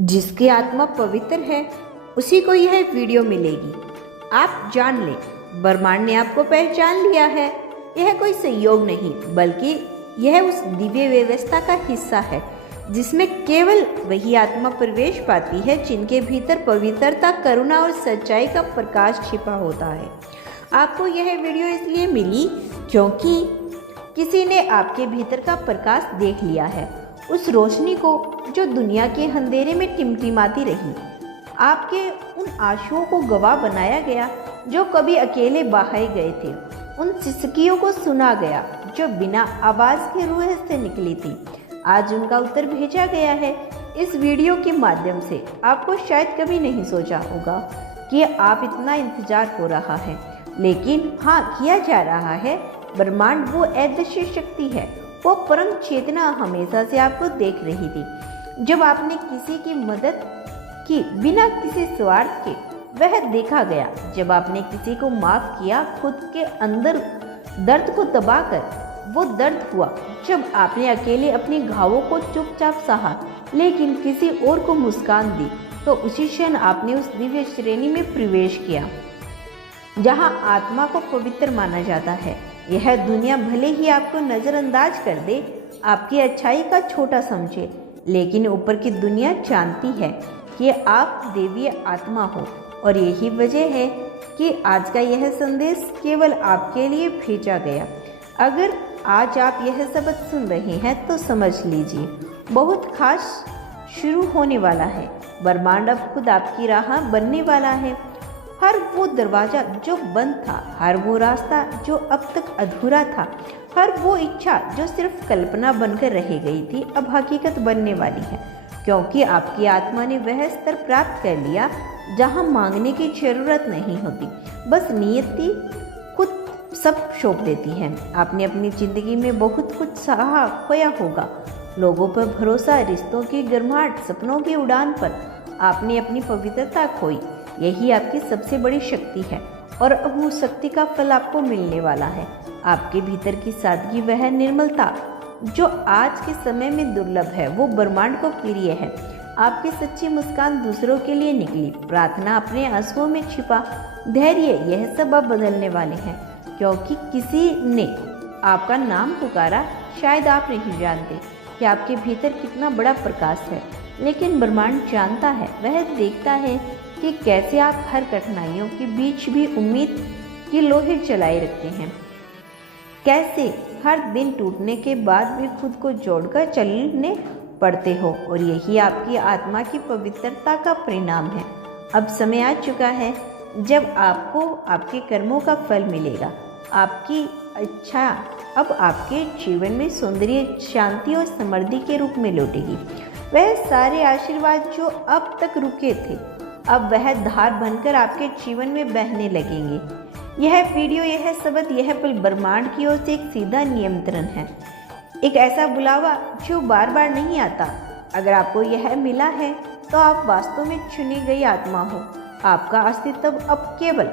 जिसकी आत्मा पवित्र है उसी को यह वीडियो मिलेगी। आप जान लें, ब्रह्मांड ने आपको पहचान लिया है। यह कोई संयोग नहीं बल्कि यह उस दिव्य व्यवस्था का हिस्सा है जिसमें केवल वही आत्मा प्रवेश पाती है जिनके भीतर पवित्रता, करुणा और सच्चाई का प्रकाश छिपा होता है। आपको यह वीडियो इसलिए मिली क्योंकि किसी ने आपके भीतर का प्रकाश देख लिया है, उस रोशनी को जो दुनिया के अंधेरे में टिमटिमाती रही। आपके उन आंसुओं को गवाह बनाया गया जो कभी अकेले बहाए गए थे, उन सिसकियों को सुना गया जो बिना आवाज़ के रूह से निकली थी। आज उनका उत्तर भेजा गया है। इस वीडियो के माध्यम से आपको शायद कभी नहीं सोचा होगा कि आप इतना इंतजार हो रहा है, लेकिन हाँ, किया जा रहा है। ब्रह्मांड वो अदृश्य शक्ति है, वो परम चेतना हमेशा से आपको देख रही थी। जब आपने किसी की मदद की बिना किसी स्वार्थ के, वह देखा गया। जब आपने किसी को माफ किया, खुद के अंदर दर्द को दबाकर, वो दर्द हुआ। जब आपने अकेले अपने घावों को चुपचाप सहा लेकिन किसी और को मुस्कान दी, तो उसी क्षण आपने उस दिव्य श्रेणी में प्रवेश किया जहां आत्मा को पवित्र माना जाता है। यह दुनिया भले ही आपको नज़रअंदाज कर दे, आपकी अच्छाई का छोटा समझे, लेकिन ऊपर की दुनिया जानती है कि आप देवीय आत्मा हो। और यही वजह है कि आज का यह संदेश केवल आपके लिए भेजा गया। अगर आज आप यह सबक सुन रहे हैं तो समझ लीजिए, बहुत खास शुरू होने वाला है। ब्रह्मांड अब खुद आपकी राह बनने वाला है। हर वो दरवाज़ा जो बंद था, हर वो रास्ता जो अब तक अधूरा था, हर वो इच्छा जो सिर्फ कल्पना बनकर रह गई थी, अब हकीकत बनने वाली है। क्योंकि आपकी आत्मा ने वह स्तर प्राप्त कर लिया जहां मांगने की जरूरत नहीं होती, बस नियति खुद सब सौंप देती है। आपने अपनी ज़िंदगी में बहुत कुछ सहा खोया होगा, लोगों पर भरोसा, रिश्तों की गर्माहट, सपनों की उड़ान पर आपने अपनी पवित्रता खोई। यही आपकी सबसे बड़ी शक्ति है और अब उस शक्ति का फल आपको मिलने वाला है। आपके भीतर की सादगी, वह निर्मलता जो आज के समय में दुर्लभ है, वो ब्रह्मांड को प्रिय है। आपकी सच्ची मुस्कान दूसरों के लिए निकली, प्रार्थना अपने आंसुओं में छिपा, धैर्य, यह सब अब बदलने वाले हैं क्योंकि किसी ने आपका नाम पुकारा। शायद आप नहीं जानते कि आपके भीतर कितना बड़ा प्रकाश है, लेकिन ब्रह्मांड जानता है। वह देखता है कि कैसे आप हर कठिनाइयों के बीच भी उम्मीद की लोहे जलाए रखते हैं, कैसे हर दिन टूटने के बाद भी खुद को जोड़कर चलने पड़ते हो। और यही आपकी आत्मा की पवित्रता का परिणाम है। अब समय आ चुका है जब आपको आपके कर्मों का फल मिलेगा। आपकी इच्छा अब आपके जीवन में सौंदर्य, शांति और समृद्धि के रूप में लौटेगी। वह सारे आशीर्वाद जो अब तक रुके थे, अब वह धार बनकर आपके जीवन में बहने लगेंगे। यह वीडियो, यह शब्द, यह पल ब्रह्मांड की ओर से एक सीधा नियंत्रण है, एक ऐसा बुलावा जो बार बार नहीं आता। अगर आपको यह मिला है तो आप वास्तव में चुनी गई आत्मा हो। आपका अस्तित्व अब केवल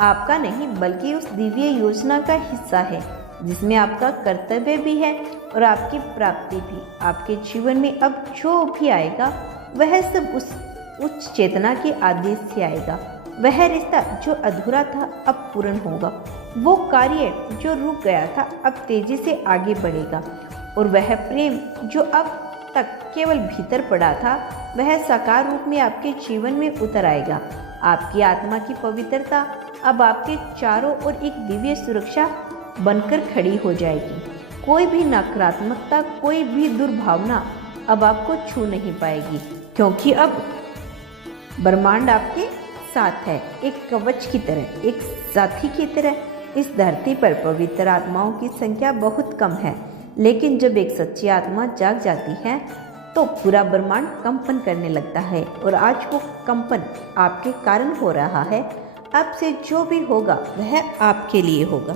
आपका नहीं बल्कि उस दिव्य योजना का हिस्सा है जिसमें आपका कर्तव्य भी है और आपकी प्राप्ति भी। आपके जीवन में अब जो भी आएगा वह सब उस उच्च चेतना के आदेश से आएगा। वह रिश्ता जो अधूरा था अब पूर्ण होगा, वो कार्य जो रुक गया था अब तेजी से आगे बढ़ेगा, और वह प्रेम जो अब तक केवल भीतर पड़ा था वह साकार रूप में आपके जीवन में उतर आएगा। आपकी आत्मा की पवित्रता अब आपके चारों ओर एक दिव्य सुरक्षा बनकर खड़ी हो जाएगी। कोई भी नकारात्मकता, कोई भी दुर्भावना अब आपको छू नहीं पाएगी, क्योंकि अब ब्रह्मांड आपके साथ है, एक कवच की तरह, एक साथी की तरह। इस धरती पर पवित्र आत्माओं की संख्या बहुत कम है, लेकिन जब एक सच्ची आत्मा जाग जाती है तो पूरा ब्रह्मांड कंपन करने लगता है। और आज वो कंपन आपके कारण हो रहा है। अब से जो भी होगा वह आपके लिए होगा।